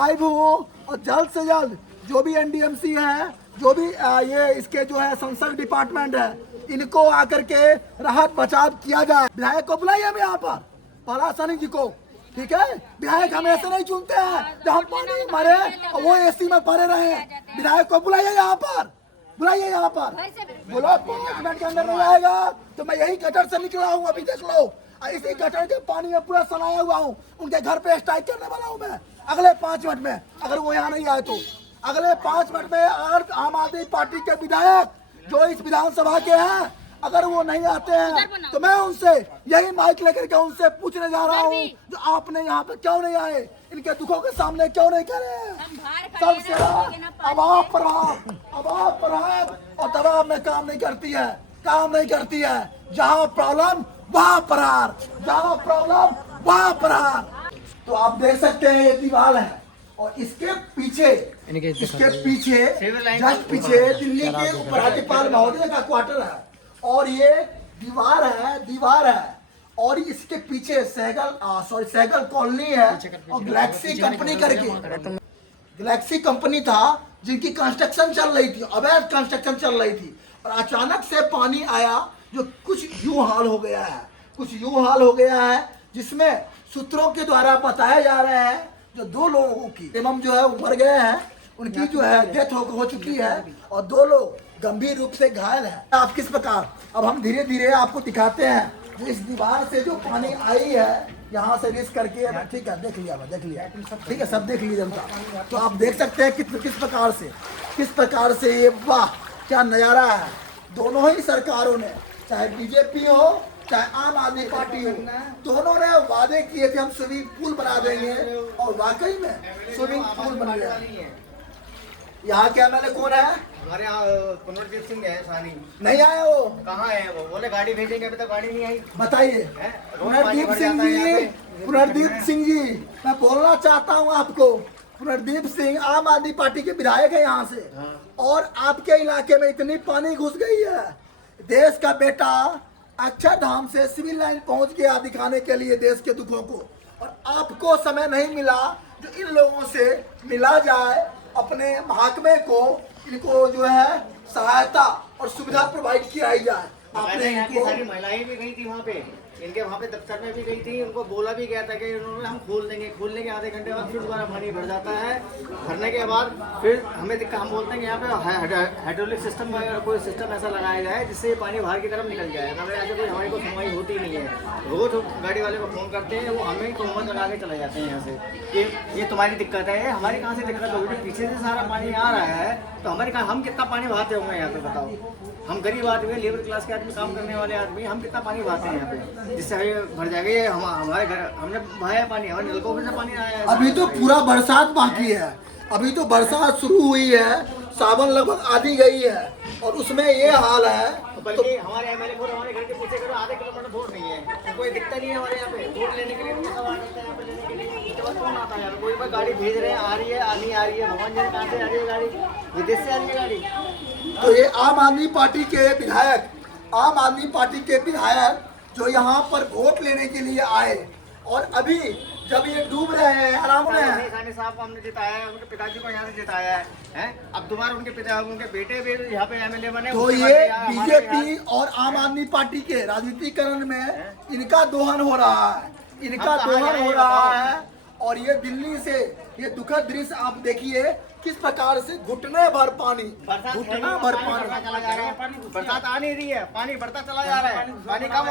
Live हूँ और जल्द से जल्द जो भी एनडीएमसी है, जो भी ये इसके जो है संसद डिपार्टमेंट है, इनको आकर के राहत बचाव किया जाए। विधायक को बुलाइए हम यहाँ पर, पलासानी जी को, ठीक है। विधायक हम ऐसे नहीं चुनते हैं जब हम पानी मरे और वो एसी में पड़े रहे। विधायक को बुलाइए यहाँ पर, बुलाइए यहाँ पर। बोलो 5 मिनट के अंदर नहीं आएगा तो मैं यही गटर से निकला हूँ, अभी देख लो। इसी गटर के पानी में पूरा सनाया हुआ हूँ। उनके घर पे स्ट्राइक करने वाला हूँ मैं अगले 5 मिनट में, अगर वो यहाँ नहीं आए तो। अगले 5 मिनट में अगर आम आदमी पार्टी के विधायक जो इस विधानसभा के हैं, अगर वो नहीं आते हैं तो मैं उनसे यही माइक लेकर के उनसे पूछने जा रहा हूँ, जो आपने यहाँ पे क्यों नहीं आए, इनके दुखों के सामने क्यों नहीं करे। सबसे अभाव प्रभाव और दबाव में काम नहीं करती है, काम नहीं करती है। जहाँ प्रॉब्लम वहाँ प्रहार, जहाँ प्रॉब्लम वहाँ प्रहार। तो आप देख सकते हैं ये दीवार है और इसके पीछे जस्ट पीछे दिल्ली के उपराज्यपाल महोदय का क्वार्टर है और ये दीवार है और इसके पीछे सहगल कॉलोनी है और गैलेक्सी कंपनी करके गैलेक्सी कंपनी था जिनकी कंस्ट्रक्शन चल रही थी, अवैध कंस्ट्रक्शन चल रही थी। और अचानक से पानी आया जो कुछ यूं हाल हो गया है, जिसमें सूत्रों के द्वारा बताया जा रहा है जो 2 लोगों की एवं जो है मर गए हैं, उनकी जो है डेथ हो चुकी है और 2 लोग गंभीर रूप से घायल है। आप किस प्रकार, अब हम धीरे धीरे आपको दिखाते हैं इस दीवार से जो पानी आई है यहाँ से रिस्क करके, ठीक है, देख लिया, ठीक है, सब देख लीजिए जनता। तो आप देख सकते हैं किस प्रकार से ये, वाह क्या नज़ारा है। दोनों ही सरकारों ने, चाहे बीजेपी हो चाहे आम आदमी पार्टी हो, दोनों ने वादे किए थे हम स्विमिंग पूल बना देंगे और वाकई में स्विमिंग पूल बन गया। यहाँ के एमएलए कौन है? हमारे यहाँ पुनर्दीप सिंह है, सानी नहीं आए। वो कहाँ है? वो बोले गाड़ी भेजेंगे, अभी तक गाड़ी नहीं आई। बताइए पुनर्दीप सिंह जी, मैं बोलना चाहता हूँ आपको, पुनर्दीप सिंह आम आदमी पार्टी के विधायक है यहाँ से। और आपके इलाके में इतनी पानी घुस गई है, देश का बेटा अक्षरधाम से सिविल लाइन पहुंच गया दिखाने के लिए देश के दुखों को, और आपको समय नहीं मिला जो इन लोगों से मिला जाए, अपने महकमे को इनको जो है सहायता और सुविधा प्रोवाइड किया जाए। आपने इनको, सारी महिलाएं भी गई थी वहाँ पे, इनके वहाँ पे दफ्तर में भी गई थी, उनको बोला भी गया था कि उन्होंने हम खोल देंगे आधे घंटे बाद फिर दोबारा पानी भर जाता है। भरने के बाद फिर हमें हम बोलते हैं कि यहाँ पे हाइड्रोलिक सिस्टम वगैरह कोई सिस्टम ऐसा लगाया जाए जिससे ये पानी बाहर की तरफ निकल जाए। हमें ऐसे कोई हमारी कोई सुनवाई होती नहीं है। रोज गाड़ी वाले को फ़ोन करते हैं, वो हमें तोहमत लगा के चले जाते हैं यहाँ से कि ये तुम्हारी दिक्कत है, हमारी कहाँ से दिक्कत होगी, पीछे से सारा पानी आ रहा है तो हमारे कहाँ, हम कितना पानी बहाते होंगे यहाँ पे बताओ। हम गरीब आदमी, लेबर क्लास के आदमी, काम करने वाले आदमी, हम कितना पानी बहाते हैं यहाँ पे, जिससे भर जाएगा। ये हमारे घर हमने बहाया पानी, हमारे नलकों में से पानी आया है। अभी तो पूरा बरसात बाकी है, अभी तो बरसात शुरू हुई है, सावन लगभग आधी गई है और उसमें ये हाल है। बल्कि हमारे एमएलए को हमारे घर के पीछे करो, आधे किलोमीटर वोट नहीं है, कोई दिक्कत नहीं है हमारे यहाँ पे वोट लेने के लिए। कौन आता है? कोई गाड़ी भेज रहे हैं, आ रही है, नहीं आ रही है, भगवान जाने कहाँ से आ रही है गाड़ी, विदेश से आ रही है गाड़ी। तो ये आम आदमी पार्टी के विधायक जो यहाँ पर वोट लेने के लिए आए और अभी जब ये डूब रहे हैं, आराम में सानी साहब को हमने जिताया है, उनके पिताजी को यहाँ से जिताया है। अब दोबारा उनके बेटे भी यहाँ पे एमएलए बने। तो ये बीजेपी और आम आदमी पार्टी के राजनीतिकरण में इनका दोहन हो रहा है, और ये दिल्ली से ये दुखद दृश्य आप देखिए किस प्रकार से घुटने भर पानी बरसात आ नहीं रही है, पानी बढ़ता चला जा रहा है। पानी कम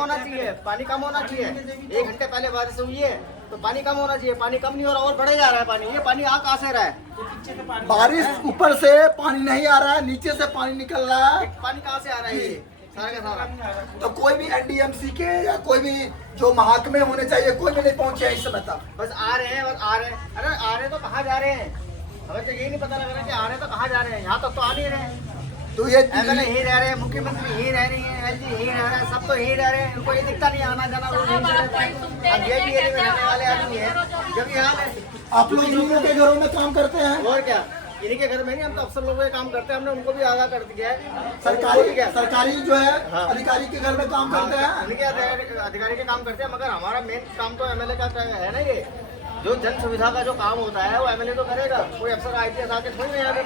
होना चाहिए। 1 घंटे पहले बारिश हुई है तो पानी कम होना चाहिए, पानी कम नहीं हो रहा और बढ़े जा रहा है पानी। ये पानी आ कहाँ से रहा है? बारिश ऊपर से पानी नहीं आ रहा है, नीचे से पानी निकल रहा है। पानी कहाँ से आ रहा है ये सारा का सारा? तो कोई भी एनडीएमसी के या कोई भी जो महकमे होने चाहिए, कोई भी नहीं पहुंचे इस समय तक। बस आ रहे हैं। अरे आ रहे तो कहाँ जा रहे हैं? हमें तो यही नहीं पता लग रहा कि आ रहे तो कहाँ जा रहे हैं। यहाँ तक तो आ नहीं रहे। तो ये एमएलए यही रह रहे हैं, मुख्यमंत्री यही रह रही है, एलजी यही रह रहा है, सब तो यही रह रहे हैं। उनको ये दिखता नहीं आना जाना, वो यहीं रहता है। हम ये भी एरिया में रहने वाले आदमी है, जब यहाँ आप लोग इन्हीं के घरों में काम करते हैं। और क्या, इन्हीं के घर में नहीं, हम तो अफसर लोगों के काम करते हैं। हमने उनको भी आगाह कर दिया है। सरकारी जो है अधिकारी के घर में काम करते हैं, अधिकारी के काम करते हैं, मगर हमारा मेन काम तो एमएलए का है ना ये। जो जन सुविधा का जो काम होता है वो एमएलए तो करेगा, कोई अफसर आईपीएस आके थोड़ी नहीं आगे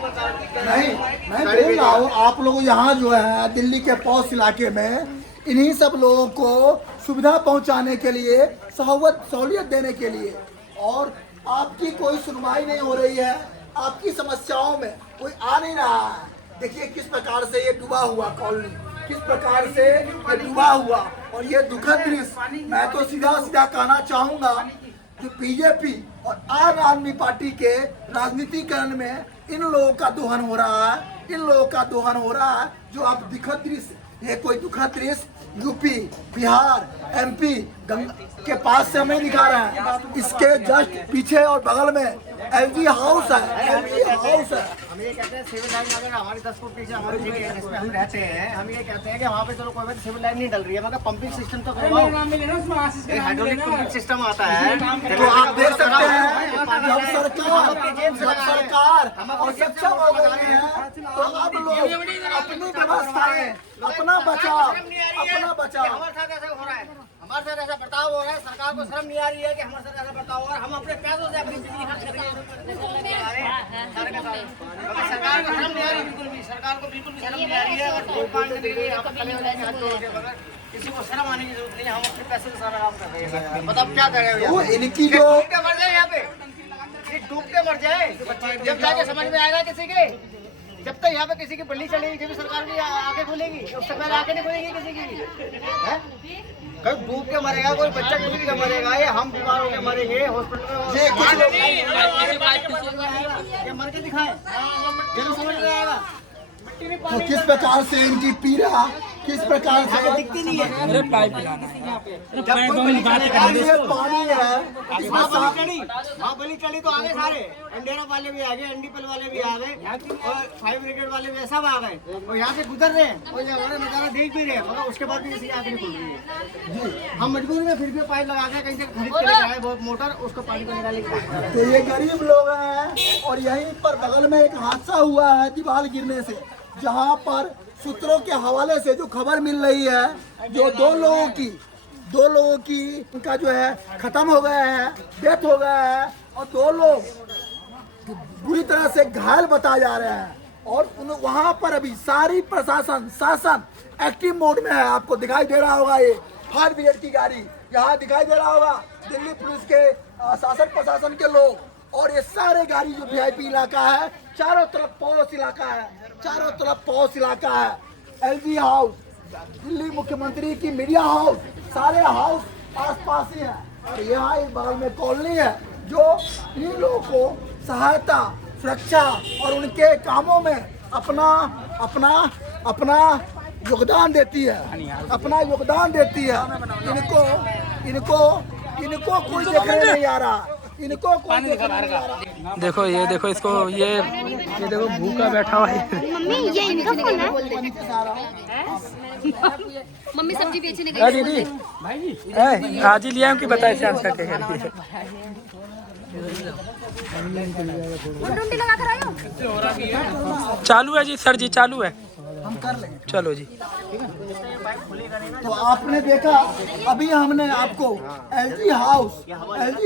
नहीं, मैं बोल रहा हूँ आप लोग यहाँ जो है दिल्ली के पॉश इलाके में इन्हीं सब लोगों को सुविधा पहुँचाने के लिए, सहूलियत देने के लिए, और आपकी कोई सुनवाई नहीं हो रही है, आपकी समस्याओं में कोई आ नहीं रहा है। देखिए किस प्रकार से ये डूबा हुआ कॉलोनी, किस प्रकार से ये डूबा हुआ, और ये दुखद दृश्य। मैं तो सीधा सीधा कहना चाहूँगा कि बीजेपी और आम आदमी पार्टी के राजनीतिकरण में इन लोगों का दोहन हो रहा है, इन लोगों का दोहन हो रहा है। जो आप दुखद दृश्य, ये कोई दुखद दृश्य यूपी, बिहार, एमपी के पास से हमें दिखा रहे हैं। इसके जस्ट पीछे और बगल में एलजी हाउस है, एलजी हाउस है। हम ये कहते हैं सिविल लाइन अगर हमारे 10 फुट पीछे हमारी जगह है जिसमें हम रहते हैं, हम ये कहते हैं कि वहाँ पे चलो कोई बात सिविल लाइन नहीं डल रही है, मगर पंपिंग सिस्टम तो करवाओ, हाइड्रोलिक पंपिंग सिस्टम आता है। तो आप देख सकते हैं जब सरकार और सक्षम हो गई है तो अब लोग अपनी व्यवस्थाएं, अपना बचाव, हमारे साथ ऐसा हो रहा है, हमारे साथ ऐसा बर्ताव हो रहा है। सरकार को शर्म नहीं आ रही है कि हमारे साथ ऐसा बर्ताव हो रहा है। हम अपने पैसों से अपनी बिजली खर्च कर रहे हैं, सरकार को शर्म नहीं आ रही, बिल्कुल भी सरकार को बिल्कुल भी शर्म नहीं आ रही है। अगर वोट मांगने के लिए यहाँ पर खड़े हो जाएंगे हाथ जोड़ के, मगर किसी को शर्म आने की जरूरत नहीं है। हम अपने पैसे से सारा काम कर रहे हैं, मतलब क्या कर रहे हो? इनकी जो डूब के मर जाए यहाँ पे, डूब के मर जाए, जब जाके समझ में आएगा किसी के। जब तक यहाँ पे किसी की बल्ली चलेगी जब सरकार की आगे खुलेगी, उससे पहले आगे नहीं खुलेगी किसी की। कोई डूब के मरेगा, कोई बच्चा डूब के मरेगा, ये हम बीमार होकर मरेंगे हॉस्पिटल में, मर के दिखाए जरूर समझ में आएगा। तो किस प्रकार से इनकी पीड़ा, किस प्रकार से दिखती नहीं है। अरे पाइप लाना है। ये पानी है, इसमें साफ हाँ बली चढ़ी तो आ गए सारे, एनडीआरएफ वाले भी आ गए, एनडीपीएल वाले भी आ गए, और फायर ब्रिगेड वाले भी सब आ गए, और यहाँ से गुजर रहे हैं, और यहाँ नजारा देख भी रहे हैं, मगर उसके बाद भी किसी आगे नहीं खुल रही है। हम मजबूरी में फिर भी पाइप लगा के कहीं से खरीद के लेके आए बहुत मोटर, उसको पानी को निकालेंगे। तो ये गरीब लोग हैं, और यहीं पर बगल में एक हादसा हुआ है दीवार गिरने से, जहां पर सूत्रों के हवाले से जो खबर मिल रही है, जो दो लोगों की उनका जो है खत्म हो गया है, डेथ हो गया है, और 2 लोग बुरी तरह से घायल बताए जा रहे हैं। और वहां पर अभी सारी शासन एक्टिव मोड में है। आपको दिखाई दे रहा होगा ये फायर ब्रिगेड की गाड़ी, यहाँ दिखाई दे रहा होगा दिल्ली पुलिस के शासन प्रशासन के लोग, और ये सारे गाड़ी जो वीआईपी इलाका है, चारों तरफ पॉश इलाका है, चारों तरफ पॉश इलाका है। एलजी हाउस, दिल्ली मुख्यमंत्री की मीडिया हाउस, सारे हाउस आसपास ही है, और यहाँ एक बगल में कॉलोनी है जो इन लोगों को सहायता, सुरक्षा और उनके कामों में अपना योगदान देती है, अपना योगदान देती है। इनको कोई देखने नहीं आ रहा, इनको कोई देखने नहीं आ रहा। देखो ये देखो इसको, ये देखो भूखा बैठा हुआ है। मम्मी ये इनका फोन है। मम्मी सब्जी बेचने गई दीदी आज ही लिया हूँ कि बताए से आंसर के लगा कर आयो। चालू है जी सर जी, चालू है, हम कर लेंगे, चलो जी। तो आपने देखा, अभी हमने आपको एलजी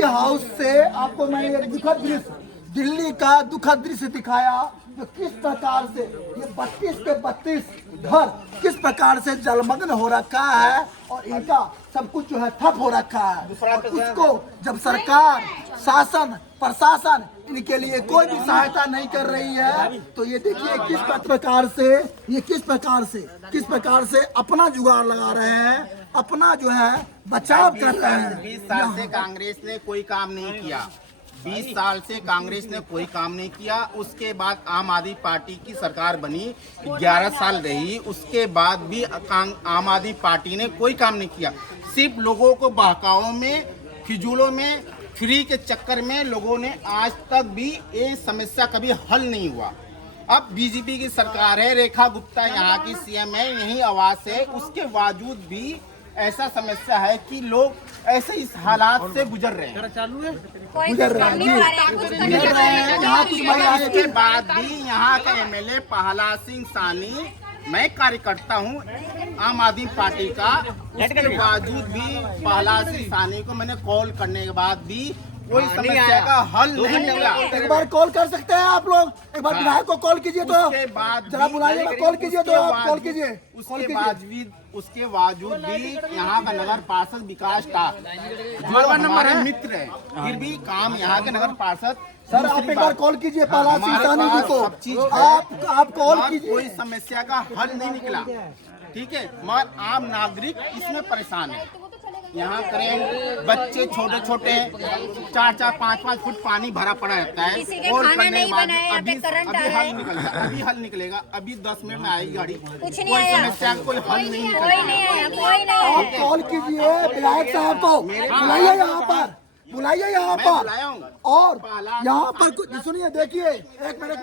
हाउस से आपको मैंने एक दुखद दृश्य, दिल्ली का दुखद दृश्य दिखाया, जो किस प्रकार से ये 32 के 32 घर किस प्रकार से जलमग्न हो रखा है, और इनका सब कुछ जो है ठप हो रखा है। और उसको जब सरकार, शासन, प्रशासन इनके लिए कोई भी सहायता नहीं कर रही है, तो ये देखिए किस प्रकार से अपना जुगाड़ लगा रहे हैं, अपना जो है बचाव कर रहे हैं। 20 साल से कांग्रेस ने कोई काम नहीं किया, 20 साल से कांग्रेस ने कोई काम नहीं किया। उसके बाद आम आदमी पार्टी की सरकार बनी, 11 साल रही, उसके बाद भी आम आदमी पार्टी ने कोई काम नहीं किया। सिर्फ लोगों को बहकावों में, फिजूलों में, फ्री के चक्कर में लोगों ने आज तक भी ये समस्या कभी हल नहीं हुआ। अब बीजेपी की सरकार है, रेखा गुप्ता यहाँ की सीएम है, यही आवाज है, उसके बावजूद भी ऐसा समस्या है कि लोग ऐसे इस हालात से गुजर रहे हैं। उसके बाद भी यहाँ का एमएलए प्रहलाद सिंह सानी, मैं कार्यकर्ता हूँ आम आदमी पार्टी का, उसके बावजूद भी प्रहलाद सिंह सानी को मैंने कॉल करने के बाद भी कोई नहीं समस्या आया। का हल 2 नहीं घंटे निकला। एक बार कॉल कर सकते हैं आप लोग, एक बार विधायक को कॉल कीजिए तो उसके बाद जरा भी- बुलाइए, कॉल कीजिए तो आप कॉल कीजिए, कॉल उसके कीजिए। बावजूद भी यहाँ का नगर पार्षद विकास का जो हमारे मित्र है, फिर भी काम यहाँ के नगर पार्षद सर आप एक बार कॉल कीजिए पहला हमारे सानी जी पास को, सब चीज है। आप कॉल और कीजिए। कोई समस्या का हल नहीं निकला, ठीक है। मगर आम नागरिक इसमें परेशान है। यहाँ करें बच्चे छोटे छोटे 4-4, 5-5 फुट पानी भरा पड़ा रहता है। किसी के और खाना करने नहीं के बाद बना है, यहाँ पे करंट आ रहा है। अभी हल निकलेगा, अभी 10 मिनट में आएगी गाड़ी। कुछ नहीं कोई आया। समस्या का कोई हल नहीं कोई निकलेगा। नहीं आया, कोई नहीं आप आया। कॉल कीजिए विधायक साहब को, बुलाइए यहाँ पर, बुलाइए यहाँ मैं पर। बुलाया हूँ। और यहाँ पर कुछ सुनिए, देखिए एक मिनट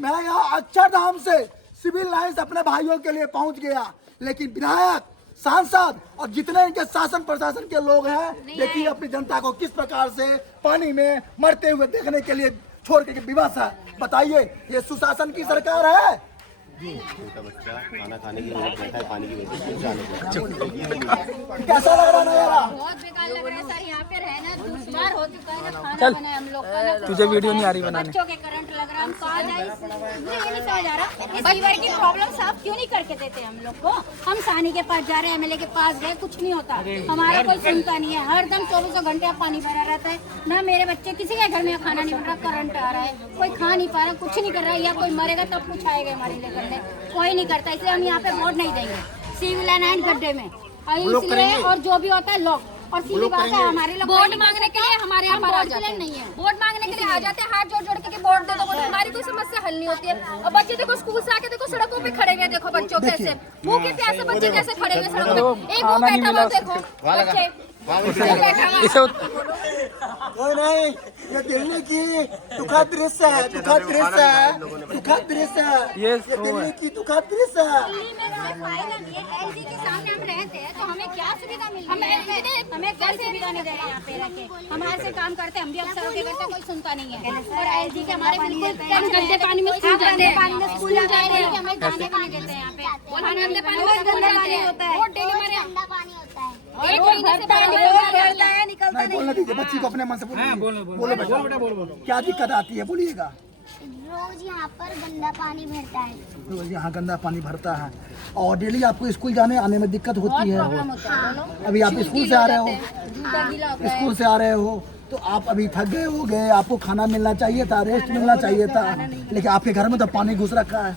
मैं यहाँ अक्षरधाम से सिविल लाइन्स अपने भाइयों के लिए पहुँच गया, लेकिन विधायक, सांसद और जितने इनके शासन प्रशासन के लोग हैं, देखिए अपनी जनता को किस प्रकार से पानी में मरते हुए देखने के लिए छोड़ के विवश है। बताइए ये सुशासन की सरकार है? छोटा बच्चा खाना खाने की जरूरत बैठा है, पानी की वजह से जाने कैसा लग रहा नजारा? बहुत बेकार लग रहा है सर, यहाँ पे रहना दुश्वार हो चुका है ना, खाना चल। बना है हम लोग का ना, तुझे वीडियो नहीं आ रही बनाने। बच्चों के करंट लग रहा है, हम कहाँ जाए? मुझे ये नहीं समझ आ रहा इस सीवर की प्रॉब्लम साफ क्यों नहीं करके देते हम लोग को। हम सानी के पास जा रहे हैं, एमएलए के पास गए, कुछ नहीं होता, हमारा कोई सुनता नहीं है। हर दम 24 घंटे पानी भरा रहता है ना, मेरे बच्चे किसी के घर में खाना नहीं बन रहा, करंट आ रहा है, कोई खा नहीं पा रहा, कुछ नहीं कर रहा है। या कोई मरेगा तब कुछ आएगा हमारे लिए करने, कोई नहीं करता। इसलिए हम यहाँ पे वोट नहीं देंगे सिविल लाइन गड्ढे में, और इसलिए और जो भी होता है लोग, और सीधी बात है हमारे लोग वोट मांगने के लिए हमारे यहाँ पर आ जाते हैं, नहीं है वोट मांगने के लिए आ जाते हैं, हाथ जोड़ जोड़ के वोट दे दो, हमारी कोई समस्या हल नहीं होती है। और बच्चे देखो स्कूल से आके देखो सड़कों पे खड़े हुए, देखो बच्चों कैसे भूखे प्यासे बच्चे कैसे खड़े हुए सड़कों पे, एक वो बैठा हुआ देखो बच्चे बैठा हुआ। इसे कोई नहीं, ये दिल्ली की दुखद दृश्य है, दुखद दृश्य है, दुखद दृश्य है, ये दिल्ली की दुखद दृश्य है। दिल्ली में रह फायदा नहीं है, एलजी के सामने हम रहते हैं तो हमें क्या सुविधा मिल रही है? हमें कोई सुविधा नहीं दे रहे यहाँ पे रखे, हमारे से काम करते हम भी अफसरों के करते, कोई सुनता नहीं है। और एलजी के हमारे बिल्कुल गंदे पानी में स्कूल जाते हैं, पानी में स्कूल जाते हैं, हमें जाने को नहीं देते हैं यहाँ पे, गंदे पानी में गंदा पानी होता है, वोट देने हमारे ठंडा पानी होता है। एक महीने से पानी निकलता है, निकलता नहीं बोलने दीजिए, बच्ची को अपने मन से बोलिए। बोलो बेटा, क्या दिक्कत आती है बोलिएगा। रोज यहाँ पर गंदा पानी भरता है। रोज यहाँ गंदा पानी भरता है और डेली आपको स्कूल जाने आने में दिक्कत होती है। अभी आप स्कूल से आ रहे हो, स्कूल से आ रहे हो तो आप अभी थक गए हो गए, आपको खाना मिलना चाहिए था, रेस्ट मिलना चाहिए था, लेकिन आपके घर में तो पानी घुस रखा है,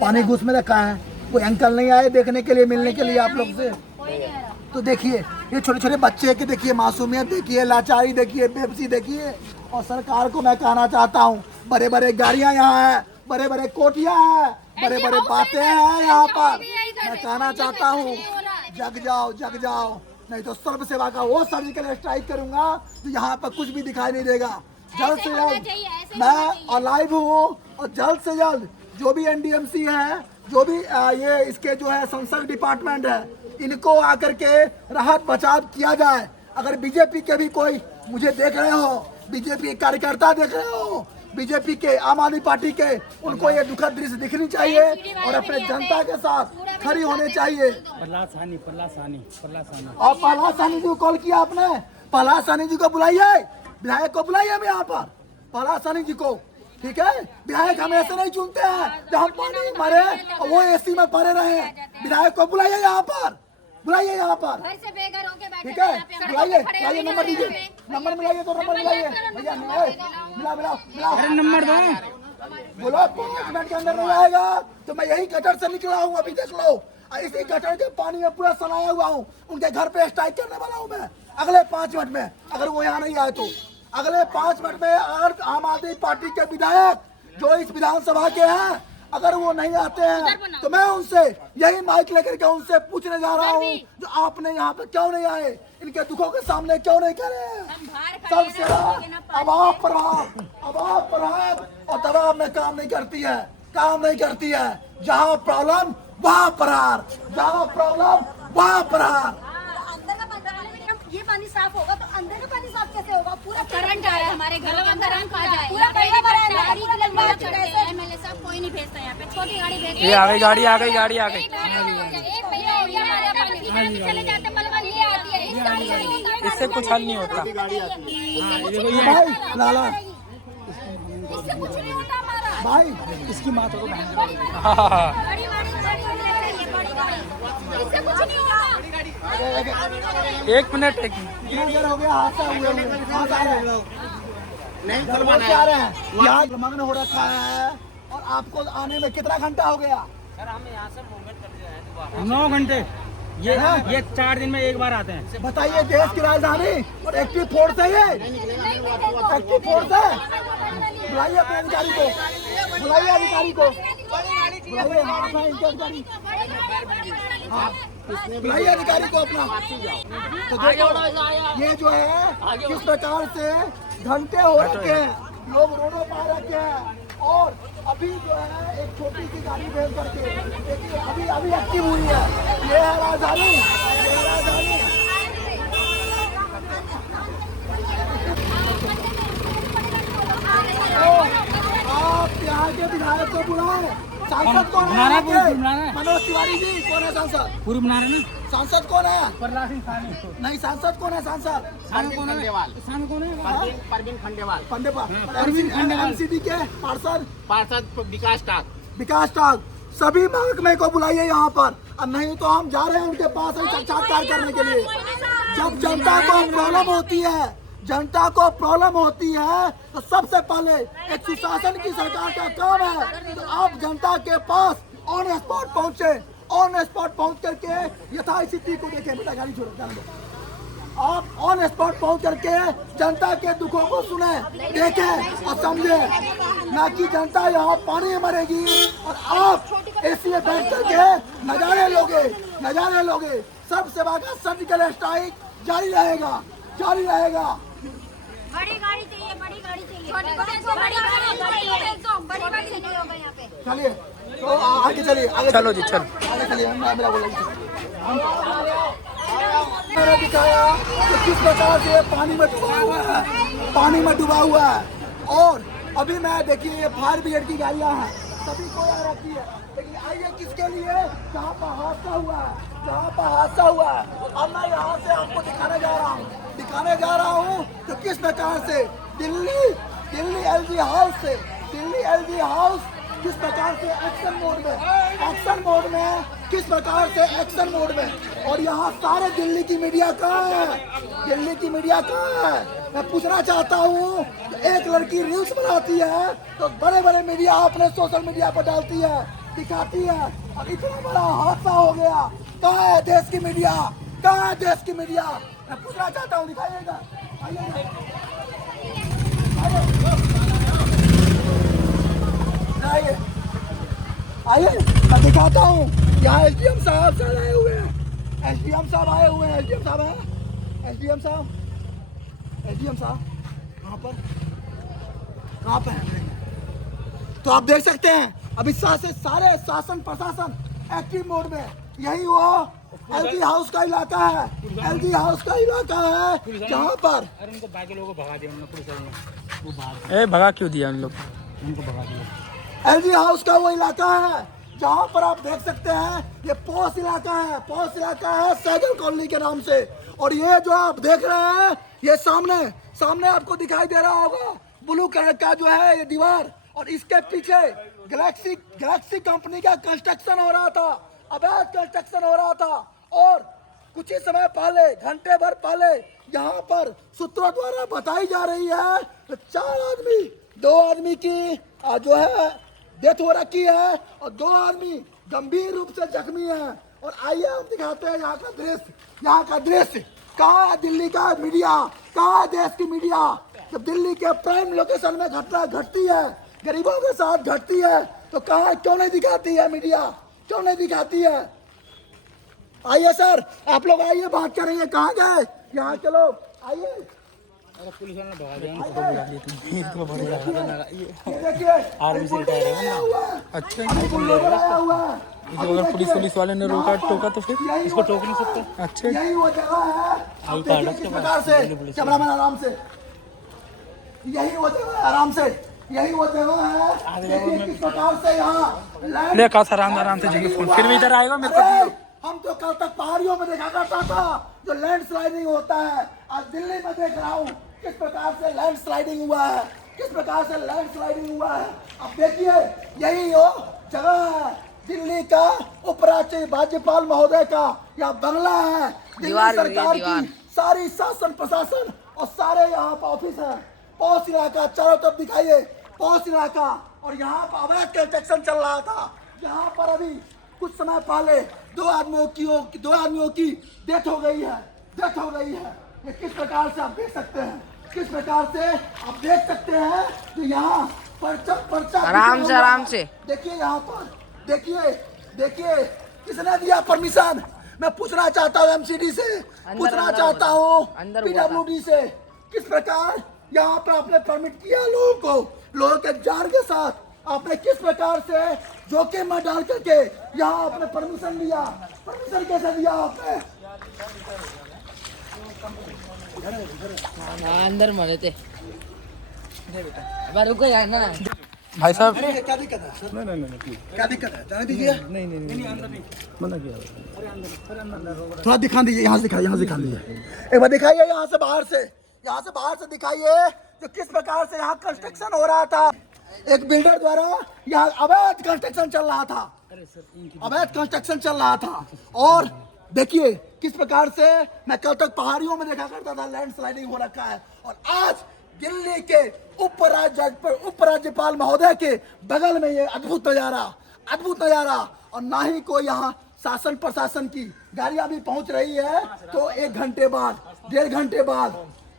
पानी घुस में रखा है। कोई अंकल नहीं आए देखने के लिए, मिलने के लिए आप लोग से। तो देखिए ये छोटे छोटे बच्चे के देखिए मासूमियत देखिए, लाचारी देखिए, बेबसी देखिए। और सरकार को मैं कहना चाहता हूँ, बड़े बड़े गाड़ियाँ यहाँ हैं, बड़े बड़े कोठियाँ हैं, बड़े बड़े बातें हैं यहाँ पर। मैं कहना चाहता हूँ जग जाओ, जग जाओ, नहीं तो सर्व सेवा का वो सर्जिकल स्ट्राइक करूंगा तो यहाँ पर कुछ भी दिखाई नहीं देगा। जल्द से जल्द मैं और लाइव हूँ, और जल्द से जल्द जो भी एनडीएमसी है, जो भी ये इसके जो है संसद डिपार्टमेंट है, इनको आकर के राहत बचाव किया जाए। अगर बीजेपी के भी कोई मुझे देख रहे हो, बीजेपी कार्यकर्ता देख रहे हो, बीजेपी के, आम आदमी पार्टी के, उनको ये दुखद दृश्य दिखनी चाहिए और अपने जनता के साथ खड़ी होनी चाहिए। और प्रहलाद सानी जी को कॉल किया आपने, प्रहलाद सानी जी को बुलाइए, विधायक को बुलाइए हम यहाँ पर, प्रहलाद सानी जी को, ठीक है। विधायक हम ऐसे नहीं चुनते हैं जब हम पानी मरे और वो एसी में पड़े रहे। विधायक को बुलाइए यहाँ पर, बुलाइए यहाँ पर, घर से बेघर होके बैठे ठीक है। बुलाइए, बुलाइए, नंबर दीजिए, नंबर मिलाइए तो नंबर मिलाइए भैया, मिला मिला मिला नंबर दो। बोलो 5 मिनट के अंदर नहीं आएगा तो मैं यही गटर से निकला हूँ, अभी देख लो, इसी गटर के पानी में पूरा सनाया हुआ हूँ। उनके घर पे स्ट्राइक करने वाला हूँ मैं अगले 5 मिनट में, अगर वो यहाँ नहीं आए तो। अगले 5 मिनट में अगर आम आदमी पार्टी के विधायक जो इस विधानसभा के हैं, अगर वो नहीं आते हैं तो मैं उनसे यही माइक लेकर के उनसे पूछने जा रहा हूँ, जो आपने यहाँ पे क्यों नहीं आए, इनके दुखों के सामने क्यों नहीं करे। सब सेवा अभाव प्रभाव और दबाव में काम नहीं करती है, काम नहीं करती है। जहाँ प्रॉब्लम वहाँ फरार, जहाँ प्रॉब्लम वहाँ फरार। ये पानी साफ होगा तो अंदर का पानी साफ कैसे होगा? पूरा करंट आ रहा है हमारे घर के अंदर, हम कहाँ जाए? पूरा पैसा भरा है, गाड़ी के लिए पूरा चढ़ते हैं, एमएलए साहब कोई नहीं भेजता यहाँ पे, छोटी गाड़ी भेजते ये आ गई गाड़ी, आ गई गाड़ी, आ गई। एक महीना हो गया हमारे पानी चले जाते, मलबा ये आती है, इस गाड़ी इससे कुछ हल नहीं होता। भाई लाला इससे कुछ नहीं होता हमारा। भाई इसकी माँ तो बड़ी गाड़ी बड़ी गाड़ी इससे कुछ नहीं होता। एक मिनट कितना देर हो गया हादसा हुए कहाँ से आ रहे हैं? दरबार से आ रहे हैं यहाँ मग्न हो रखा है और आपको आने में कितना घंटा हो गया? 9 घंटे। ये 4 दिन में एक बार आते हैं। बताइए देश की राजधानी और एक्टिव फोर्स है ये, एक्टिव फोर्स है। बुलाइए अपने अधिकारी को, बुलाइए अधिकारी को, बुलाइए अपना इनके अधिकारी, हाँ बुलाइए अधिकारी को अपना। तो देखो ये जो है किस प्रकार से घंटे हो रखे हैं, लोग रोडों पर रखे हैं और अभी जो है एक छोटी सी गाड़ी भेज करके अभी एक्टिव हुई है। ये है राजधानी, ये है राजधानी। आप यहाँ के विधायक को बुलाएं। सांसद कौन है? मनोज तिवारी जी कौन है सांसद? पूरी बना रहे ना। सांसद कौन है? प्रहलाद सिंह सानी। नहीं सांसद कौन है? सांसद परवीन खंडेवाल। परवीन खंडेवाल। एमसीडी के पार्षद विकास टाक। विकास टाक सभी महकमे को बुलाइए यहाँ पर, और नहीं तो हम जा रहे हैं उनके पास साक्षात्कार करने के लिए। जब जनता को प्रॉब्लम होती है, जनता को प्रॉब्लम होती है तो सबसे पहले एक सुशासन की सरकार का काम है तो आप जनता के पास ऑन स्पॉट पहुँचे, ऑन स्पॉट पहुँच करके यथास्थिति को देखें। बेटा गाड़ी छोड़ो, जाने दो। आप ऑन स्पॉट पहुँच करके जनता के दुखों को सुने, देखें और समझे, ना कि जनता यहाँ पानी में मरेगी और आप एसी में बैठ करके नजारे लोगे, नजारे लोगे। सब सेवा का सर्जिकल स्ट्राइक जारी रहेगा, जारी रहेगा। बड़ी गाड़ी चाहिए, बड़ी गाड़ी चाहिए, बड़ी गाड़ी नहीं होगा यहाँ पे। चलिए तो आगे चलिए, आगे चलो जी, चलो आगे चलिए। मेरा बोला मैंने दिखाया कि किस प्रकार से पानी में डूबा हुआ है, पानी में डूबा हुआ है। और अभी मैं देखिए ये फायर ब्रिगेड की गाड़ियाँ हैं, सभी को आ रखी है, लेकिन आइए किसके लिए? जहाँ पर हादसा हुआ है, जहाँ पर हादसा हुआ है। अब मैं यहाँ से आपको दिखाने जा रहा हूँ, दिखाने जा रहा हूँ तो किस प्रकार से दिल्ली एलजी हाउस से, दिल्ली एलजी हाउस किस प्रकार से एक्शन मोड में, एक्शन मोड में, किस प्रकार से एक्शन मोड में। और यहाँ सारे दिल्ली की मीडिया कहाँ है? दिल्ली की मीडिया कहाँ है? मैं पूछना चाहता हूँ, एक लड़की रील्स बनाती है तो बड़े बड़े मीडिया अपने सोशल मीडिया पर डालती है, दिखाती है, और इतना बड़ा हादसा हो गया। कहाँ है देश की मीडिया? कहाँ है देश की मीडिया? मैं पूछना चाहता हूँ, दिखाइएगा, आइएगा, आइए, आइए मैं दिखाता हूँ। यहाँ एसडीएम साहब सर आए हुए हैं, एसडीएम साहब आए हुए हैं, एसडीएम साहब हैं, एसडीएम साहब, एसडीएम साहब कहाँ पर हैं? तो आप देख सकते हैं अभी सारे शासन प्रशासन एक्टिव मोड में। यही वो एलजी हाउस का इलाका है, एलजी हाउस का इलाका है जहाँ पर अरे उनको बाकी लोगों को भगा दिया पुलिस वालों ने। वो बाहर भगा क्यों दिया उन लोग? उनको भगा दिया। एलजी हाउस का वो इलाका है जहाँ पर आप देख सकते हैं ये पॉश इलाका है, पॉश इलाका है सैगल कॉलोनी के नाम से। और ये जो आप देख रहे हैं ये सामने आपको दिखाई दे रहा होगा ब्लू कलर का जो है ये दीवार, और इसके पीछे गैलेक्सी कंपनी का कंस्ट्रक्शन हो रहा था, अवैध कंस्ट्रक्शन हो रहा था। और कुछ ही समय पहले, घंटे भर पहले यहाँ पर सूत्रों द्वारा बताई जा रही है तो 2 आदमी की जो है डेथ हो रखी है और 2 आदमी गंभीर रूप से जख्मी हैं। और आइए हम दिखाते हैं यहाँ का दृश्य, यहाँ का दृश्य। कहाँ है दिल्ली का मीडिया? कहाँ है देश की मीडिया? जब दिल्ली के प्राइम लोकेशन में घटना घटती है, गरीबों के साथ घटती है, तो कहाँ क्यों नहीं दिखाती है मीडिया? क्यों नहीं दिखाती है? आइए सर, आप लोग आइए, बात करेंगे। कहाँ गए यहाँ के लोग? आइए। अरे पुलिस वालों ने भगा दिया। आर्मी से रिटायर है। अच्छा, अगर पुलिस वाले ने रोका टोका तो फिर इसको टोक नहीं सकते। अच्छा, यही वो जगह है। अब देखिए किस प्रकार से, कैमरामैन आराम से, यही वो जगह है, आराम से, यही वो जगह है। देखिए किस प्रकार से यहाँ ले का आराम से जगह फोन फिर भी इधर आएगा मेरे को। हम तो कल तक पहाड़ियों में देखा करता था जो लैंडस्लाइडिंग होता है, आज दिल्ली में देख रहा हूँ किस प्रकार से लैंडस्लाइडिंग हुआ है, किस प्रकार से लैंडस्लाइडिंग हुआ है। अब देखिए यही वो जगह है दिल्ली का राज्यपाल महोदय का यह बंगला है, दिल्ली सरकार की सारी शासन प्रशासन और सारे यहाँ पर ऑफिस है। पौष इलाका चारों तरफ दिखाइए, पौष इलाका, और यहाँ पर अवैध कंस्ट्रक्शन चल रहा था। यहाँ पर अभी कुछ समय पहले दो आदमियों की डेथ हो गई है। ये किस प्रकार से आप देख सकते हैं, किस प्रकार से आप देख सकते हैं कि यहाँ पर्चा आराम से देखिए, यहाँ पर देखिए किसने दिया परमिशन। मैं पूछना चाहता हूँ एमसीडी से, पूछना चाहता हूँ पीडब्ल्यूडी से, किस प्रकार यहाँ पर आपने परमिट किया लोगों के जान के साथ आपने किस प्रकार से जोखिम में डाल करके यहाँ आपने परमिशन लिया। परमिशन कैसे दिया आपने? अंदर मरे थे रुको यार ना भाई साहब क्या दिक्कत है सर? नहीं क्या दिक्कत है? जाने दीजिए। नहीं अंदर नहीं, मना किया। थोड़ा दिखा दीजिए, यहाँ से दिखाइए, एक बार दिखाइए यहाँ से बाहर से दिखाइए जो किस प्रकार से यहाँ कंस्ट्रक्शन हो रहा था। एक बिल्डर द्वारा यहाँ अवैध कंस्ट्रक्शन चल रहा था और देखिए किस प्रकार से मैं कल तक पहाड़ियों में देखा करता था लैंडस्लाइडिंग हो रखा है, और आज दिल्ली के उपराज्यपाल महोदय के बगल में ये अद्भुत नजारा और ना ही कोई यहाँ शासन प्रशासन की गाड़ियां भी पहुंच रही है तो 1 घंटे बाद 1.5 घंटे बाद।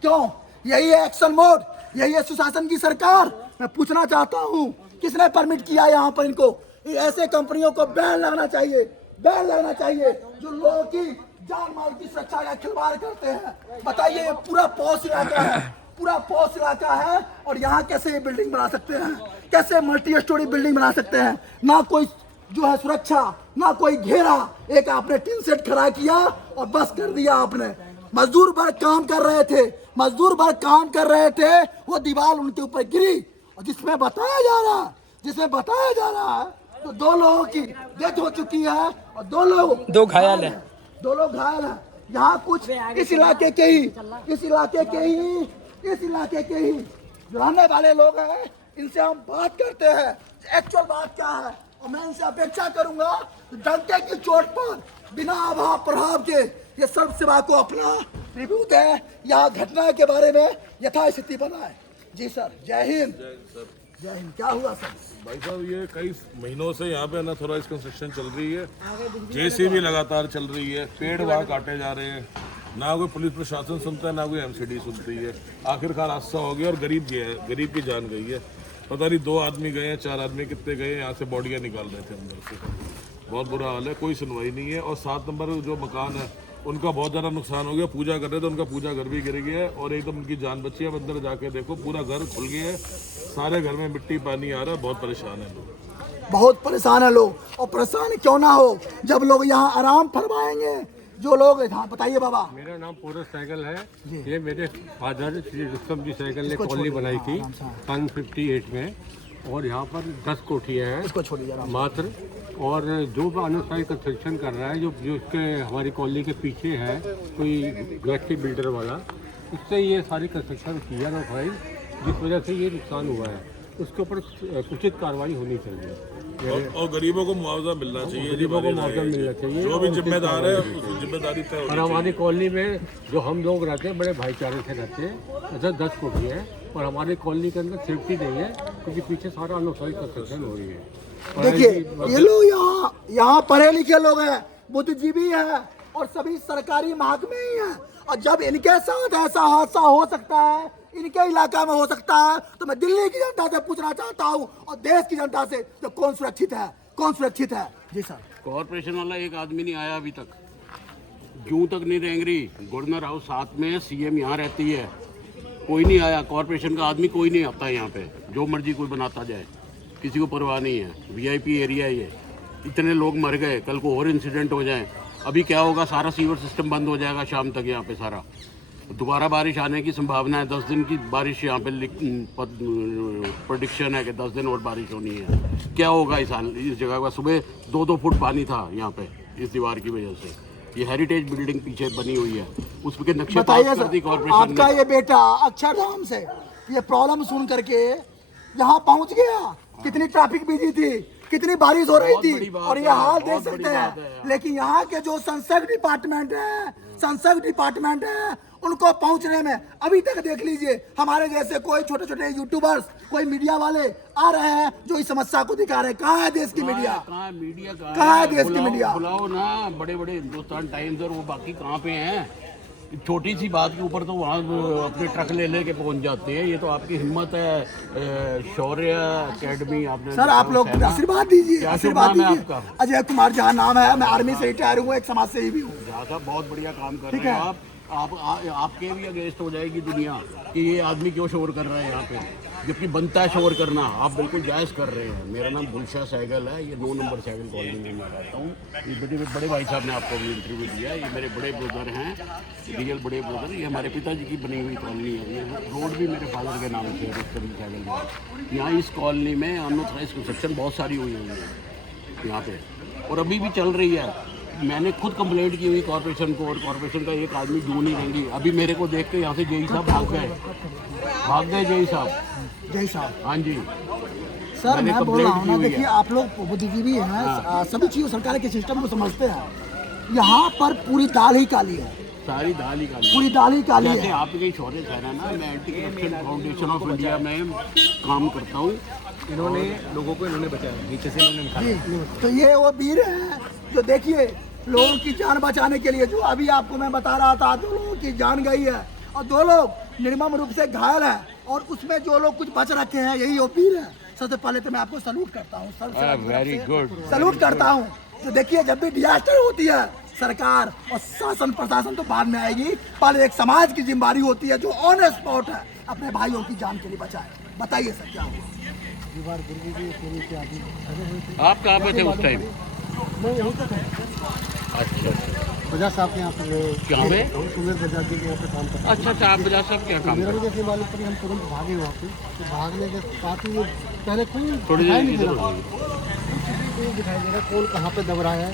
क्यों? यही है एक्शन मोड, यही है सुशासन की सरकार। मैं पूछना चाहता हूँ किसने परमिट किया यहाँ पर इनको? ऐसे कंपनियों को बैन लगना चाहिए जो लोगों की जान माल की सुरक्षा का खिलवाड़ करते हैं। बताइए पूरा पॉश इलाका है और यहाँ कैसे ये बिल्डिंग बना सकते हैं, कैसे मल्टी स्टोरी बिल्डिंग बना सकते हैं? ना कोई जो है सुरक्षा, ना कोई घेरा, एक आपने टिन सेट खड़ा किया और बस कर दिया आपने। मजदूर वर्ग काम कर रहे थे, वो दीवार उनके ऊपर गिरी और जिसमें बताया जा रहा है तो 2 लोगों की डेथ हो चुकी है और 2 लोग घायल हैं। यहाँ कुछ इस इलाके के ही जो रहने वाले लोग हैं, इनसे हम बात करते हैं एक्चुअल बात क्या है, और मैं इनसे अपेक्षा करूंगा डंके की चोट पर बिना अभाव प्रभाव के ये सब सेवा को अपना रिव्यू दें, यहाँ घटना के बारे में यथास्थिति बनाए। जी सर, जय हिंद। क्या हुआ सर? भाई साहब ये कई महीनों से यहाँ पे अनऑथराइज कंस्ट्रक्शन चल रही है, जेसीबी लगातार चल रही है, पेड़ वहाँ काटे जा रहे हैं, ना कोई पुलिस प्रशासन सुनता है ना कोई एमसीडी सुनती है। आखिरकार हादसा हो गया और गरीब की जान गई है। पता नहीं 2 आदमी गए हैं, 4 आदमी कितने गए हैं, यहाँ से बॉडियाँ निकाल रहे थे अंदर से। बहुत बुरा हाल है, कोई सुनवाई नहीं है। और 7 नंबर जो मकान है उनका बहुत ज़्यादा नुकसान हो गया। पूजा कर रहे थे, उनका पूजा घर भी गिर गया है और एकदम उनकी जान बची है। अंदर जाके देखो पूरा घर खुल गया है, सारे घर में मिट्टी पानी आ रहा है। बहुत परेशान है लोग, और परेशान क्यों ना हो जब लोग यहाँ आराम फरमाएंगे। जो लोग हाँ बताइए बाबा। मेरा नाम पूरा साइकिल है। ये मेरे फादर श्री रुस्तम जी साइकिल ने कॉलोनी बनाई थी 158 में, और यहाँ पर 10 कोठियाँ हैं मात्र। और जो अनऑथराइज कंस्ट्रक्शन कर रहा है, जो इसके हमारी कॉलोनी के पीछे है कोई गैलेक्सी बिल्डर वाला, उससे ये सारी कंस्ट्रक्शन किया अनऑथराइज, जिस वजह से ये नुकसान हुआ है। उसके ऊपर उचित कार्रवाई होनी चाहिए और गरीबों को मुआवजा मिलना चाहिए। जो भी जिम्मेदार है जिम्मेदारी तय होनी और हमारी कॉलोनी में जो हम लोग रहते हैं बड़े भाईचारे से रहते हैं। अच्छा 10 कोठी है और हमारी कॉलोनी के अंदर सेफ्टी नहीं है क्योंकि पीछे सारा अनऑथराइज कंस्ट्रक्शन हो रही है। देखिए ये लोग यहाँ पढ़े लिखे लोग हैं, बुद्धिजीवी हैं और सभी सरकारी महकमे ही हैं, और जब इनके साथ ऐसा हादसा हो सकता है, इनके इलाका में हो सकता है, तो मैं दिल्ली की जनता से पूछना चाहता हूँ और देश की जनता से तो कौन सुरक्षित है? जी सर। कॉर्पोरेशन वाला एक आदमी नहीं आया अभी तक, जूं तक नहीं रहेंगी। गवर्नर हाउस साथ में, सीएम यहाँ रहती है, कोई नहीं आया। कॉर्पोरेशन का आदमी कोई नहीं आता यहाँ पे, जो मर्जी कोई बनाता जाए, किसी को परवाह नहीं है। वीआईपी एरिया है ये, इतने लोग मर गए, कल को और इंसिडेंट हो जाए। अभी क्या होगा, सारा सीवर सिस्टम बंद हो जाएगा शाम तक यहाँ पे सारा। दोबारा बारिश आने की संभावना है, 10 दिन की बारिश यहाँ पे प्रेडिक्शन है कि 10 दिन और बारिश होनी है। क्या होगा इस जगह का? सुबह 2-2 फुट पानी था यहाँ पे, इस दीवार की वजह से। ये हेरिटेज बिल्डिंग पीछे बनी हुई है, उसके नक्शे बताइए पास कर दी सर, कॉर्पोरेशन आपका ने। ये बेटा अक्षरधाम से ये प्रॉब्लम सुन करके यहाँ पहुँच गया। कितनी ट्रैफिक बिजी थी, कितनी बारिश हो रही बहुत बड़ी थी, बात और ये है, हाल देख बहुत सकते बड़ी बात है हैं। यार। लेकिन यहाँ के जो संसद डिपार्टमेंट है उनको पहुंचने में अभी तक देख लीजिए, हमारे जैसे कोई छोटे छोटे यूट्यूबर्स, कोई मीडिया वाले आ रहे हैं जो इस समस्या को दिखा रहे हैं। कहाँ है देश की मीडिया? कहाँ है मीडिया? कहाँ है देश की मीडिया? बुलाओ ना बड़े बड़े हिंदुस्तान टाइम्स और वो बाकी कहाँ पे हैं? छोटी सी बात के ऊपर तो वहाँ अपने ट्रक ले लेके पहुँच जाते हैं। ये तो आपकी हिम्मत है। शौर्य एकेडमी आपने सर आप लोग है ना? आशीर्वाद दीजिए, क्या आशीर्वाद शुभ नाम है दीजिए। आपका? अजय कुमार झा नाम है, मैं आर्मी से रिटायर हुआ, एक समाज सेवी भी हूँ। झा साहब बहुत बढ़िया काम कर ठीक रहे हैं है। आपके भी अगेंस्ट हो जाएगी दुनिया कि ये आदमी क्यों शोर कर रहा है यहाँ पे, जबकि बनता है शोर करना। आप बिल्कुल जायज़ कर रहे हैं। मेरा नाम गुलशाह सहगल है, ये 9 नंबर सहगल कॉलोनी में मैं रहता हूँ। ये बड़े भाई साहब ने आपको भी इंटरव्यू दिया है। ये मेरे बड़े ब्रदर हैं, रियल बड़े ब्रदर। ये हमारे पिताजी की बनी हुई कॉलोनी है। ये रोड भी मेरे फादर के नाम से है, सहगल। यहाँ इस कॉलोनी में अनऑथराइज्ड कंस्ट्रक्शन बहुत सारी हुई है यहाँ पे, और अभी भी चल रही है। मैंने खुद कंप्लेंट की हुई कॉर्पोरेशन को, और कॉर्पोरेशन का एक आदमी ढूंढ नहीं रहेंगी। अभी मेरे को देख के यहाँ से जेई साहब भाग गए जेई साहब। जय साहब। हाँ जी सर मैंने मैं बोल रहा हूँ ना, कंप्लेंट की हुई देखिए है। आप लोग बुद्धिजीवी हैं, सभी चीज़ों सरकार के सिस्टम को समझते हैं। यहाँ पर पूरी दाल ही काली है, सारी दाल ही काली। पूरी दाल ही काली जैसे है। आपके शौर्य है ना, मैं anti corruption foundation of India में काम करता हूँ। इन्होंने लोगों को इन्होंने बचाया, नीचे से इन्होंने निकाला। जी, तो ये वो वीर हैं जो देखिए लोगों की जान बचाने के लिए, जो अभी आपको मैं बता रहा था, 2 लोगों की जान गई है और 2 लोग निर्मम रूप से घायल है, और उसमें जो लोग कुछ बच रखे हैं यही वो वीर है। सबसे पहले तो मैं आपको सैल्यूट करता हूँ, वेरी गुड। सैल्यूट करता हूँ। तो देखिए जब भी डिजास्टर होती है, सरकार और शासन प्रशासन तो बाद में आएगी, पहले एक समाज की जिम्मेदारी होती है जो ऑन स्पॉट है अपने भाइयों की जान के लिए बचाए। बताइए सर क्या हुआ? आप कहाँ पे थे उस टाइम? अच्छा बजाज साहब के यहाँ पे क्या पे? सुमेर बजाज जी के यहाँ पे काम करते अच्छा आप बजाज साहब क्या काम मेरा करते? भी जैसे मालूम पड़ी, हम तुरंत भागे वहाँ पे। तो भागने के साथ ही पहले कोई थोड़ी दिखाई देर नहीं दे इधर रहा, हो गई। कुछ भी दिखाई दे रहा कौन कहाँ पे दब रहा है,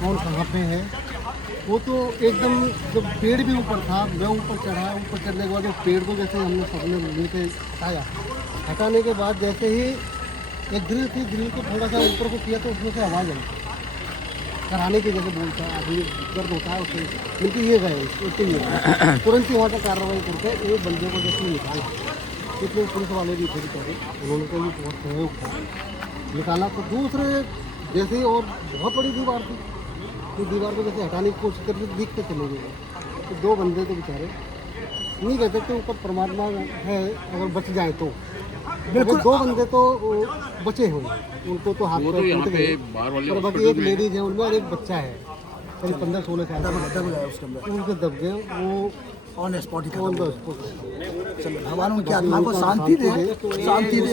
कौन कहाँ पे है। वो तो एकदम जब पेड़ भी ऊपर था, मैं ऊपर चढ़ा, ऊपर चढ़ने के बाद वो पेड़ को जैसे हमने सबने मिल के हटाया, हटाने के बाद जैसे ही एक ग्रिल थी, ग्रिल को थोड़ा सा ऊपर को किया तो उसमें से आवाज़ आई, कराने की जैसे बोलता है आदमी दर्द होता है उससे मिलके ये गए उसके लिए तुरंत ही वहाँ पर कार्रवाई करके एक बंदे को जैसे निकाला। इतने पुलिस वाले भी थे बेचारे, उन्होंने तो भी बहुत सहयोग था, निकाला। तो दूसरे जैसे ही और बहुत बड़ी दीवार थी, तो दीवार को जैसे हटाने की कोशिश करके दिखते चले गए। तो 2 बंदे तो बेचारे नहीं कहते थे, ऊपर परमात्मा है, अगर बच जाए तो बिल्कुल। 2 बंदे तो बचे हुए, उनको तो हाथ वो तो पैर यहाँ टूट पे गए। बाहर वाले और बाकी एक लेडीज है उनमें, और एक बच्चा है करीब 15-16 साल का, उनके दब गए वो on spot he on the खत्म। स्पॉट। चलो भगवान उनकी आत्मा को शांति दे, शांति दे।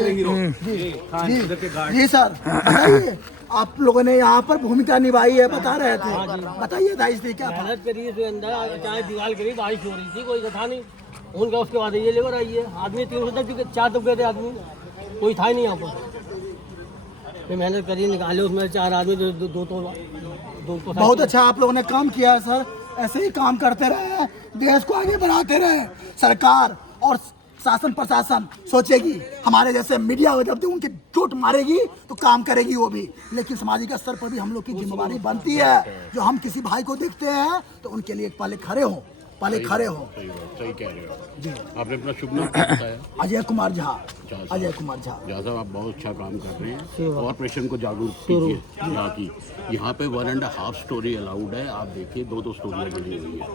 जी सर बताइए, आप लोगों ने यहाँ पर भूमिका निभाई है, बता रहे थे, बताइए था इसलिए क्या था? मेहनत करी इसके अंदर, चाहे दीवार करी, बारिश हो रही थी, कोई था नहीं उनका। उसके बाद ये लेबर आई है, आदमी 300 दब चुके, 4 दब गए थे आदमी, कोई था ही नहीं यहाँ पर। फिर मेहनत करी, निकाले उसमें 4 आदमी, दो तो बहुत अच्छा आप लोगों ने काम किया है सर, ऐसे ही काम करते रहे, देश को आगे बढ़ाते रहे। सरकार और शासन प्रशासन सोचेगी हमारे जैसे मीडिया जब तक उनकी चोट मारेगी तो काम करेगी वो भी, लेकिन सामाजिक स्तर पर भी हम लोग की जिम्मेदारी बनती है, जो हम किसी भाई को देखते हैं तो उनके लिए पहले खड़े हो, पहले खड़े हो। सही कह रहे हो जी। आपने अपना शुभ नाम क्या बताया? अजय कुमार झा। अजय कुमार झा। झा साहब आप बहुत अच्छा काम कर रहे हैं, कॉर्पोरेशन को जागरूक कीजिए यहाँ की। यहाँ पे 1.5 स्टोरी अलाउड है, आप देखिए 2-2 स्टोरियाँ बनी हुई है।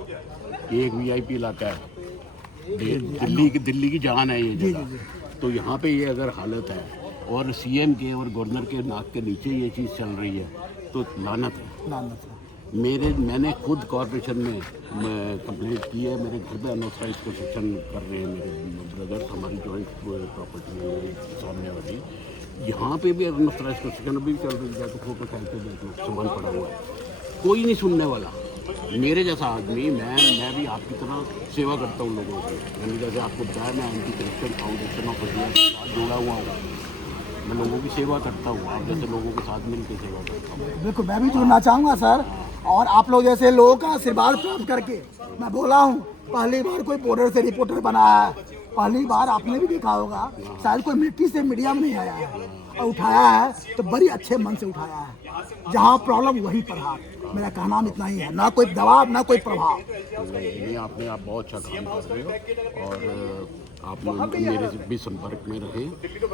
ये एक VIP इलाका है, दिल्ली की जान है ये जगह। तो यहाँ पे ये अगर हालत है और CM के और गवर्नर के नाक के नीचे ये चीज़ चल रही है तो लानत है। मैंने खुद कॉर्पोरेशन में कंप्लेंट की है। मेरे घर पे अनऑथराइज कंस्ट्रक्शन कर रहे हैं मेरे ब्रदर्स, हमारी जॉइंट प्रॉपर्टी है सामने वाली। यहाँ पे भी अनऑथराइज कंस्ट्रक्शन अभी भी चल रही है, तो फोटो खींच के देख लो, सामान पड़ा हुआ है, कोई नहीं सुनने वाला। मेरे जैसा आदमी, मैं भी आपकी तरह सेवा करता हूँ लोगों की। मैंने जैसे आपको बताया, मैं anti corruption foundation of India के साथ जुड़ा हुआ हूँ। मैं लोगों की सेवा करता हूँ, आप जैसे लोगों के साथ मिल के सेवा करता हूँ। बिल्कुल, मैं भी जुड़ना चाहूँगा सर, और आप लोग जैसे लोगों का आशीर्वाद प्राप्त करके मैं बोला हूँ, पहली बार कोई बॉर्डर से रिपोर्टर बना है, पहली बार आपने भी देखा होगा, शायद कोई मिट्टी से मीडिया में नहीं आया है और उठाया है तो बड़ी अच्छे मन से उठाया है। जहाँ प्रॉब्लम वहीं पर हाथ, मेरा कहना इतना ही है, ना कोई दबाव ना कोई प्रभाव। नहीं, आप बहुत अच्छा काम कर रहे हो, और आप मेरे से भी संपर्क में रहें।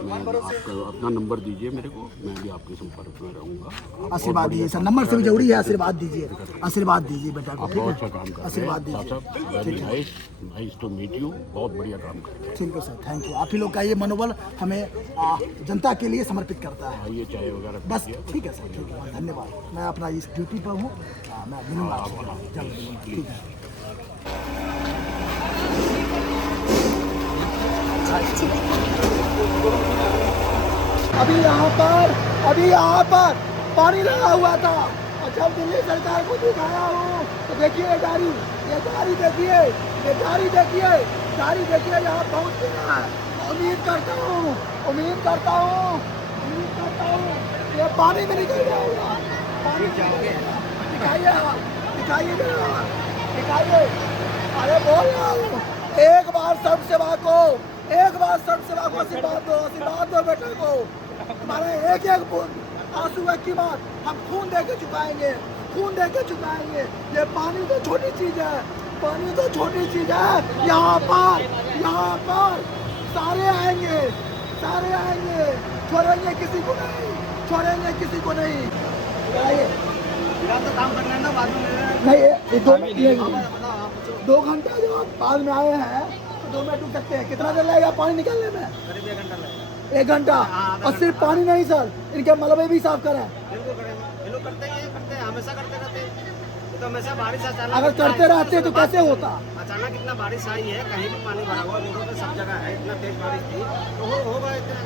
मैं आपका अपना नंबर दीजिए मेरे को, मैं भी आपके संपर्क में रहूँगा। आशीर्वाद दीजिए सर, नंबर से भी जरूरी है, आशीर्वाद दीजिए, आशीर्वाद दीजिए बेटा को, आप ठीक बहुत है, अच्छा काम कर रहे हैं। आशीर्वाद दीजिए। Very nice to meet you, बहुत बढ़िया काम कर रहे हैं। Thank you sir, thank you. आप ही लोग का ये मनोबल हमें जनता के लिए समर्पित करता है। आइए चाय वगैरह बस ठीक है सर, ठीक है, धन्यवाद। मैं अपना इस ड्यूटी पर हूँ, मैं मिलूंगा आपसे जल्द, ठीक है। अभी यहाँ पर पानी लगा हुआ था, और जब दिल्ली सरकार को दिखाया हूँ तो देखिए ये गाड़ी देखिए, यहाँ पहुँच गया है। उम्मीद करता हूँ ये पानी में निकल जाऊंगा। दिखाइए, अरे बोल रहा हूँ, एक बार सब सेवा को आशीर्वाद दो बेटे को। तुम्हारे एक बूंद आंसू है की बात हम खून दे के चुकाएंगे। ये पानी तो छोटी चीज है, यहाँ पर सारे आएंगे, छोड़ेंगे किसी को नहीं। तो काम करना है ना, बाद में नहीं, ये 2 घंटा जो आप बाद में आए हैं तो 2 मिनट रुक सकते हैं। कितना देर लगेगा पानी निकालने में? करीब 1 घंटा लगेगा। 1 घंटा। और सिर्फ पानी नहीं सर, इनके मलबे भी साफ करें। बिल्कुल करेंगे, ये लोग करते हैं, हमेशा करते रहते हैं। तो हमेशा बारिश अचानक, अगर करते रहते तो कैसे होता? अचानक इतना बारिश आई है, कहीं भी पानी भरा हुआ, रोडों पे सब जगह है, इतना तेज बारिश थी तो होगा इतना,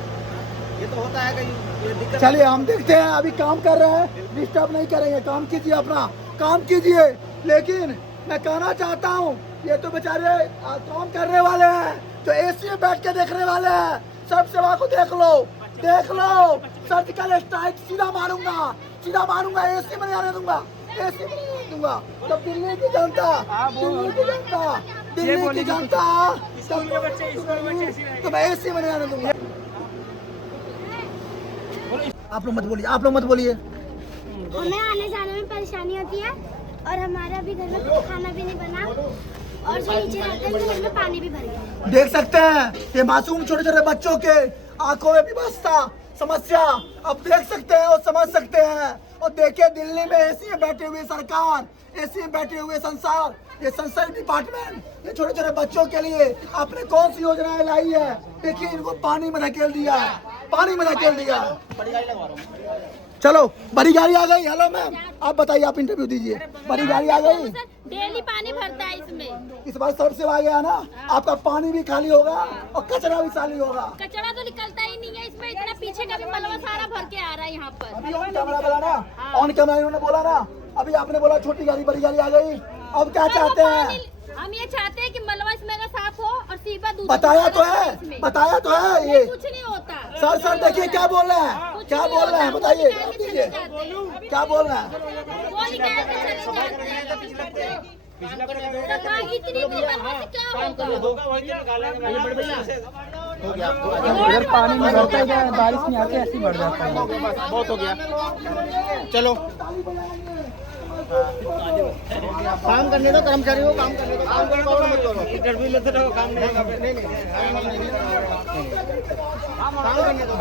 ये तो होता है कहीं, ये दिक्कत। चलिए हम देखते हैं, अभी काम कर रहे हैं, डिस्टर्ब नहीं करेंगे, काम कीजिए, अपना काम कीजिए। लेकिन मैं कहना चाहता हूँ, ये तो बेचारे काम करने वाले हैं, जो एसी में बैठ के देखने वाले हैं, सब सेवा को देख लो, सर्जिकल स्ट्राइक सीधा मारूंगा, एसी में नहीं आने दूंगा। तब दिल्ली की जनता तो मैं एसी में नहीं आने दूंगा। आप लोग मत बोलिए। हमें आने जाने में परेशानी होती है, और हमारा भी घर में खाना भी नहीं बना, और जो नीचे रहते हैं घर में पानी भी भर गया। देख सकते हैं ये मासूम छोटे बच्चों के आंखों में विवशता समस्या अब देख सकते हैं और समझ सकते हैं। और देखिए दिल्ली में एसी में बैठे हुए सरकार, एसी में बैठे हुए संसार, ये संसद डिपार्टमेंट, ये छोटे बच्चों के लिए आपने कौन सी योजनाएं लाई है? देखिए इनको पानी में धकेल दिया। चलो बड़ी गाड़ी आ गई। हेलो मैम, आप बताइए, आप इंटरव्यू दीजिए। बड़ी गाड़ी आ गई, डेली पानी भरता है इसमें। इस बार सबसे आ गया ना, आपका पानी भी खाली होगा और कचरा भी खाली होगा। कचरा तो निकलता ही नहीं है इसमें, इतना पीछे का भी मलबा सारा भर के आ रहा है यहाँ पर। अभी ऑन कैमरा बोला ना, ऑन कैमरा इन्होंने बोला ना, अभी आपने बोला छोटी गाड़ी बड़ी गाड़ी आ गई। अब क्या चाहते हैं? हम ये चाहते हैं कि मलबा इसमें का साफ हो और सीपा दूध बताया तो है ये। कुछ नहीं होता। सर देखिए क्या बोल रहे हैं, बताइए, क्या बोल रहे हैं? अगर पानी में भरता है, बारिश नहीं आती, ऐसे ही बढ़ जाता है। बहुत हो गया, चलो काम करने दो, कर्मचारी को काम करने दो, इंटरव्यू लेते रहो, काम नहीं काम करने दो, काम करने दो।